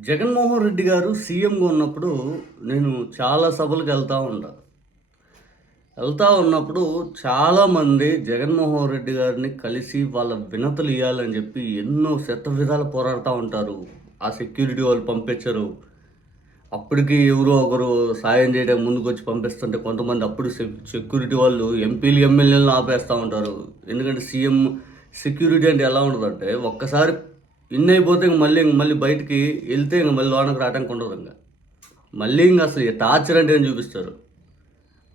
జగన్మోహన్ రెడ్డి గారు సీఎంగా ఉన్నప్పుడు నేను చాలా సభలకు వెళ్తూ ఉంటా. వెళ్తూ ఉన్నప్పుడు చాలామంది జగన్మోహన్ రెడ్డి గారిని కలిసి వాళ్ళ వినతులు ఇవ్వాలని చెప్పి ఎన్నో శత విధాలు పోరాడుతూ ఉంటారు. ఆ సెక్యూరిటీ వాళ్ళు పంపించరు. అప్పటికి ఎవరో ఒకరు సాయం చేయడం ముందుకు వచ్చి పంపిస్తుంటే కొంతమంది అప్పుడు సెక్- సెక్యూరిటీ వాళ్ళు ఎంపీలు ఎమ్మెల్యేలను ఆపేస్తూ ఉంటారు. ఎందుకంటే సీఎం సెక్యూరిటీ అంటే ఎలా ఉంటుందంటే ఒక్కసారి ఇన్ అయిపోతే ఇంక మళ్ళీ ఇంక మళ్ళీ బయటికి వెళ్తే ఇంక మళ్ళీ లోనకు రావడానికి ఉండదు ఇంకా. మళ్ళీ ఇంకా అసలు టార్చర్ అంటే ఏం చూపిస్తారు?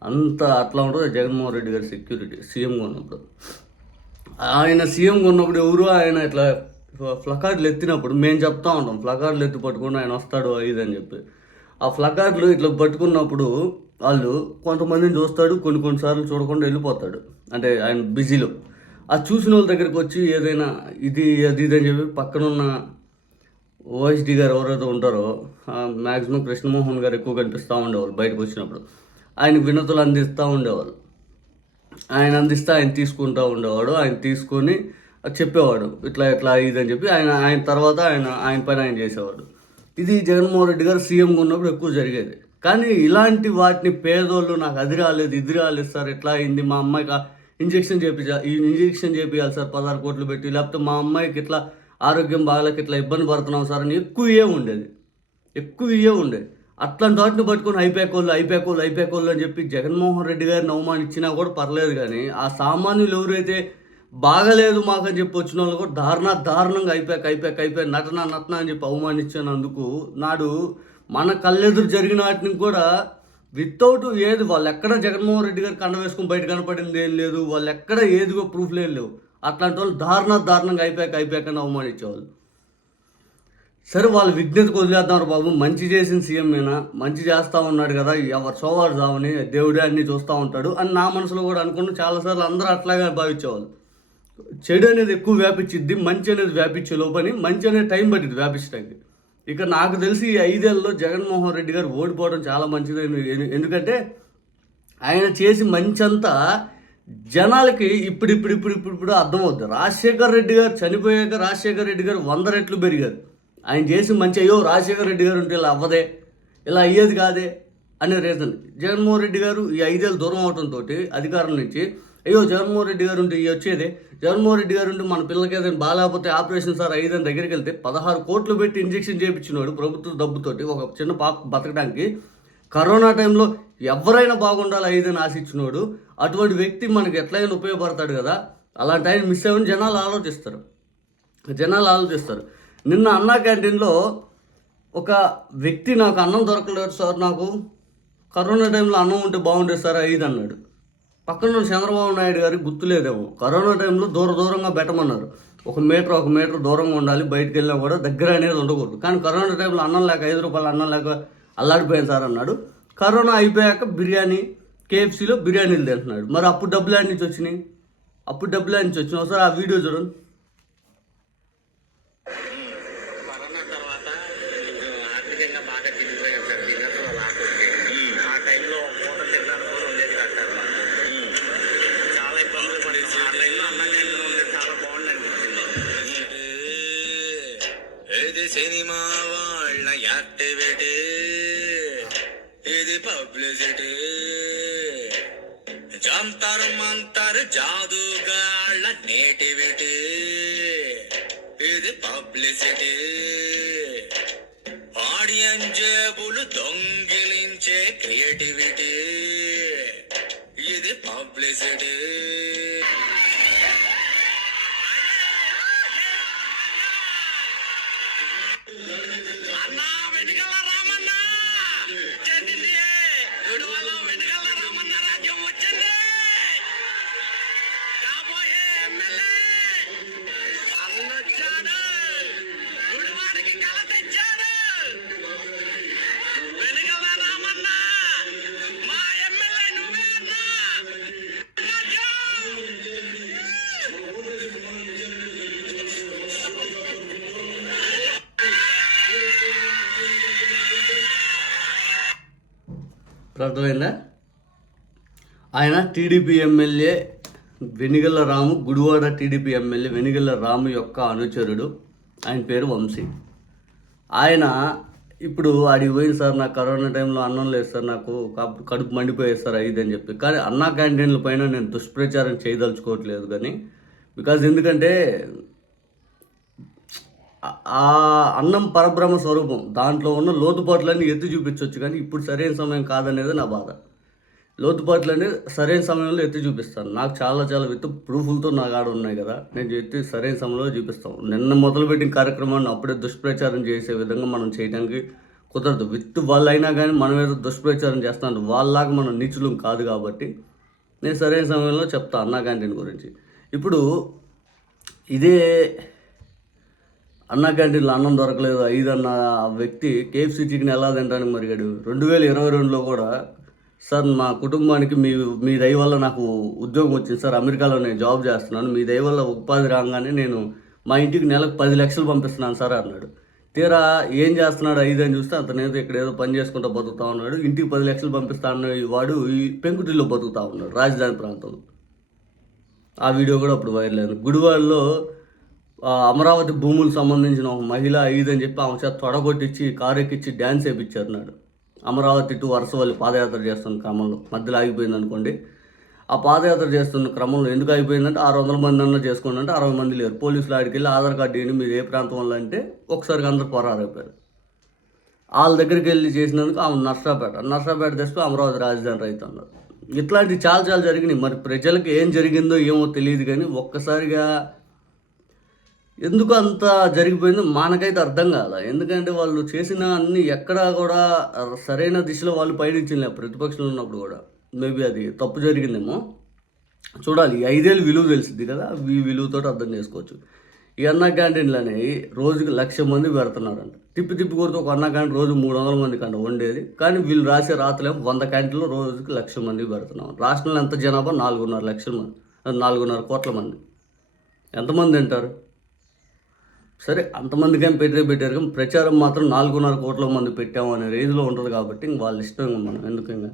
అంత అట్లా ఉంటుంది జగన్మోహన్ రెడ్డి గారి సెక్యూరిటీ సీఎంగా ఉన్నప్పుడు. ఆయన సీఎంగా ఉన్నప్పుడు ఎవరు ఆయన ఇట్లా ఫ్లకార్డులు ఎత్తినప్పుడు మేము చెప్తా ఉంటాం ఫ్లకార్డులు ఎత్తి పట్టుకుని ఆయన వస్తాడు ఇది అని చెప్పి. ఆ ఫ్లకార్డులు ఇట్లా పట్టుకున్నప్పుడు వాళ్ళు కొంతమందిని చూస్తాడు కొన్ని కొన్నిసార్లు చూడకుండా వెళ్ళిపోతాడు. అంటే ఆయన బిజీలో. ఆ చూసిన వాళ్ళ దగ్గరికి వచ్చి ఏదైనా ఇది అది ఇది అని చెప్పి పక్కనున్న ఓఎస్డి గారు ఎవరైతే ఉంటారో మ్యాక్సిమం కృష్ణమోహన్ గారు ఎక్కువ కనిపిస్తూ ఉండేవాళ్ళు బయటకు వచ్చినప్పుడు. ఆయన వినతులు అందిస్తూ ఉండేవాళ్ళు. ఆయన అందిస్తే ఆయన తీసుకుంటూ ఉండేవాడు. ఆయన తీసుకొని అది చెప్పేవాడు. ఇట్లా ఇట్లా ఇది అని చెప్పి ఆయన ఆయన తర్వాత ఆయన ఆయన పైన ఆయన చేసేవాడు. ఇది జగన్మోహన్ రెడ్డి గారు సీఎంగా ఉన్నప్పుడు ఎక్కువ జరిగేది. కానీ ఇలాంటి వాటిని పేదోళ్ళు నాకు అది రాలేదు ఇది రాలేదు సార్ ఎట్లా అయింది మా అమ్మాయికి ఇంజెక్షన్ చేయించా ఈ ఇంజెక్షన్ చేయించాలి సార్ పదహారు కోట్లు పెట్టి. లేకపోతే మా అమ్మాయికి ఇట్లా ఆరోగ్యం బాగాలేక ఇట్లా ఇబ్బంది పడుతున్నాం సార్ అని ఎక్కువ ఏ ఉండేది. ఎక్కువ ఇవే ఉండే అట్లాంటి వాటిని పట్టుకొని అయిపోయాకోళ్ళు అయిపోయాకోళ్ళు అయిపోయాకోళ్ళు అని చెప్పి జగన్మోహన్ రెడ్డి గారిని అవమానించినా కూడా పర్లేదు కానీ ఆ సామాన్యులు ఎవరైతే బాగలేదు మాకు అని చెప్పి వచ్చిన వాళ్ళు కూడా దారుణ దారుణంగా అయిపోయాక అయిపోయాక అయిపోయాక నటన నటన అని చెప్పి అవమానించినందుకు నాడు మన కళ్ళెదురు జరిగిన వాటిని కూడా వితౌట్ ఏది వాళ్ళు ఎక్కడ జగన్మోహన్ రెడ్డి గారు కండ వేసుకుని బయట కనపడింది ఏం లేదు వాళ్ళు ఎక్కడ ఏదిగో ప్రూఫ్లు ఏం లేవు. అట్లాంటి వాళ్ళు దారుణ దారుణంగా అయిపోయాక అయిపోయాక అవమానించేవాళ్ళు. సరే వాళ్ళు విజ్ఞతకు వదిలేద్దాం బాబు. మంచి చేసిన సీఎం అయినా మంచి చేస్తూ ఉన్నాడు కదా. ఎవరు సోవారు జావని దేవుడే అన్ని చూస్తూ ఉంటాడు అని నా మనసులో కూడా అనుకున్న చాలాసార్లు అందరూ అట్లాగే భావించేవాళ్ళు. చెడు అనేది ఎక్కువ వ్యాపించిద్ది మంచి అనేది వ్యాపించే లోపని మంచి అనేది టైం పట్టింది వ్యాపించడానికి ఇక నాకు తెలిసి ఈ ఐదేళ్ళలో జగన్మోహన్ రెడ్డి గారు ఓడిపోవడం చాలా మంచిది. ఎందుకంటే ఆయన చేసి మంచంతా జనాలకి ఇప్పుడు ఇప్పుడు ఇప్పుడు ఇప్పుడు ఇప్పుడు అర్థమవుతుంది రాజశేఖర్ రెడ్డి గారు చనిపోయాక రాజశేఖర్ రెడ్డి గారు వంద రెట్లు పెరిగారు. ఆయన చేసి మంచి అయ్యో రాజశేఖర్ రెడ్డి గారు ఉంటే ఇలా అవ్వదే ఇలా అయ్యేది కాదే అనే రీజన్. జగన్మోహన్ రెడ్డి గారు ఈ ఐదేళ్ళు దూరం అవడంతో అధికారం నుంచి అయ్యో జగన్మోహన్ రెడ్డి గారు ఉంటే ఇవి వచ్చేది. జగన్మోహన్ రెడ్డి గారు ఉంటే మన పిల్లలకి ఏదైనా బాగాలేకపోతే ఆపరేషన్ సార్ ఐదని దగ్గరికి వెళ్తే పదహారు కోట్లు పెట్టి ఇంజెక్షన్ చేయించినాడు ప్రభుత్వ డబ్బుతోటి ఒక చిన్న పాప బతకడానికి. కరోనా టైంలో ఎవరైనా బాగుండాలి ఐదని ఆశించినోడు. అటువంటి వ్యక్తి మనకి ఎట్లయినా ఉపయోగపడతాడు కదా. అలాంటి ఆయన మిస్ అయ్యని జనాలు ఆలోచిస్తారు. జనాలు ఆలోచిస్తారు. నిన్న అన్నా క్యాంటీన్లో ఒక వ్యక్తి నాకు అన్నం దొరకలేదు సార్ నాకు. కరోనా టైంలో అన్నం ఉంటే బాగుండేది సార్ ఐదు అన్నాడు. పక్కన చంద్రబాబు నాయుడు గారికి గుర్తులేదేమో కరోనా టైంలో దూర దూరంగా పెట్టమన్నారు. ఒక మీటర్ ఒక మీటర్ దూరంగా ఉండాలి బయటకు వెళ్ళినా కూడా దగ్గర అనేది ఉండకూడదు. కానీ కరోనా టైంలో అన్నం లేక ఐదు రూపాయలు అన్నం లేక అల్లాడిపోయాను సార్ అన్నాడు. కరోనా అయిపోయాక బిర్యానీ కేఎఫ్సీలో బిర్యానీలు తింటున్నాడు. మరి అప్పుడు డబ్బులు అన్నించి నుంచి వచ్చినాయి? అప్పుడు డబ్బులు అన్నించి నుంచి వచ్చినాయి? ఒకసారి ఆ వీడియో చూడండి. ఇది సినిమా వాళ్ళ యాక్టివిటీ ఇది పబ్లిసిటీ జంతర్ మంతర్ జాదుగాళ్ళ నేటివిటీ ఇది పబ్లిసిటీ ఆడియన్స్ జేబులు దొంగిలించే క్రియేటివిటీ ఇది పబ్లిసిటీ ఇప్పుడు అర్థమైందా? ఆయన TDP MLA Venigalla Ramu Gudivada TDP MLA Venigalla Ramu యొక్క అనుచరుడు. ఆయన పేరు వంశీ. ఆయన ఇప్పుడు ఆడికి పోయింది సార్ నాకు కరోనా టైంలో అన్నం లేదు సార్ నాకు కడుపు కడుపు మండిపోయేది సార్ ఇది అని చెప్పి. కానీ అన్నా క్యాంటీన్ల పైన నేను దుష్ప్రచారం చేయదలుచుకోవట్లేదు కానీ బికాజ్ ఎందుకంటే ఆ- అన్నం పరబ్రహ్మ స్వరూపం. దాంట్లో ఉన్న లోతుపాట్లన్నీ ఎత్తి చూపించవచ్చు కానీ ఇప్పుడు సరైన సమయం కాదనేది నా బాధ. లోతుపాట్లన్నీ సరైన సమయంలో ఎత్తి చూపిస్తాను. నాకు చాలా చాలా విత్ ప్రూఫ్లతో నా కాడ ఉన్నాయి కదా. నేను ఎత్తి సరైన సమయంలో చూపిస్తాను నిన్న మొదలుపెట్టిన కార్యక్రమాన్ని అప్పుడే దుష్ప్రచారం చేసే విధంగా మనం చేయడానికి కుదరదు. విత్ వాళ్ళు అయినా కానీ మనం ఏదో దుష్ప్రచారం చేస్తాను వాళ్ళలాగా మనం నీచులం కాదు కాబట్టి నేను సరైన సమయంలో చెప్తాను అన్నా క్యాంటీన్ గురించి. ఇప్పుడు ఇదే అన్న క్యాంటీన్లో అన్నం దొరకలేదు. ఐదు అన్న ఆ వ్యక్తి కేఎఫ్సీ చికెన్ ఎలా తింటానికి మరిగాడు రెండు వేల ఇరవై రెండులో కూడా సార్ మా కుటుంబానికి మీ మీ దయ వల్ల నాకు ఉద్యోగం వచ్చింది. సార్ అమెరికాలో నేను జాబ్ చేస్తున్నాను. మీ దయ వల్ల ఉపాధి రాగానే నేను మా ఇంటికి నెలకు పది లక్షలు పంపిస్తున్నాను సార్ అన్నాడు. తీరా ఏం చేస్తున్నాడు ఐదు అని చూస్తే అతను ఏదో ఇక్కడ ఏదో పని చేసుకుంటూ బతుకుతా ఉన్నాడు. ఇంటికి పది లక్షలు పంపిస్తా అన్న వాడు ఈ పెంకుటిల్లో బతుకుతా ఉన్నాడు రాజధాని ప్రాంతంలో. ఆ వీడియో కూడా అప్పుడు వైరల్ అయింది. గుడివాడలో అమరావతి భూములకు సంబంధించిన ఒక మహిళ ఐదు అని చెప్పి ఆమె చేత తొడగొట్టించి కారు ఎక్కించి డ్యాన్స్ వేయించారు నాడు అమరావతి టు వరుసవల్లి పాదయాత్ర చేస్తున్న క్రమంలో మధ్యలో ఆగిపోయింది అనుకోండి. ఆ పాదయాత్ర చేస్తున్న క్రమంలో ఎందుకు ఆగిపోయిందంటే ఆరు వందల మంది అన్న చేసుకోండి అంటే అరవై మంది లేరు. పోలీసులు ఆడికి వెళ్ళి ఆధార్ కార్డు ఏంటి మీరు ఏ ప్రాంతం వల్ల అంటే ఒకసారి అందరు పొరారైపోయారు వాళ్ళ దగ్గరికి వెళ్ళి చేసినందుకు ఆమె నర్సాపేట నర్సాపేట తెస్తూ అమరావతి రాజధాని రైతు అన్నారు. ఇట్లాంటివి చాలా చాలా జరిగినాయి. మరి ప్రజలకు ఏం జరిగిందో ఏమో తెలియదు కానీ ఒక్కసారిగా ఎందుకు అంత జరిగిపోయిందో మనకైతే అర్థం కాదు ఎందుకంటే వాళ్ళు చేసిన అన్ని ఎక్కడా కూడా సరైన దిశలో వాళ్ళు పయనించలే ప్రతిపక్షంలో ఉన్నప్పుడు కూడా. మేబీ అది తప్పు జరిగిందేమో. చూడాలి ఐదేళ్ళు విలువ తెలిసింది కదా ఈ విలువతో అర్థం చేసుకోవచ్చు. ఈ అన్న క్యాంటీన్లు అనేవి రోజుకి లక్ష మంది పెడుతున్నారంట. తిప్పి తిప్పి కొడుతూ ఒక అన్న క్యాంటీన్ రోజు మూడు వందల మంది కంట వండేది. కానీ వీళ్ళు రాసే రాత్రులేమో వంద క్యాంటీన్లు రోజుకి లక్ష మంది పెడుతున్నాం. రాష్ట్రంలో ఎంత జనాభా? నాలుగున్నర లక్షల మంది నాలుగున్నర కోట్ల మంది. ఎంతమంది తింటారు? సరే అంతమందికేం పెట్టే పెట్టారు? కానీ ప్రచారం మాత్రం నాలుగున్నర కోట్ల మంది పెట్టాము అనే రేంజ్లో ఉంటుంది కాబట్టి ఇంక వాళ్ళ ఇష్టం మనం ఎందుకు ఇంకా?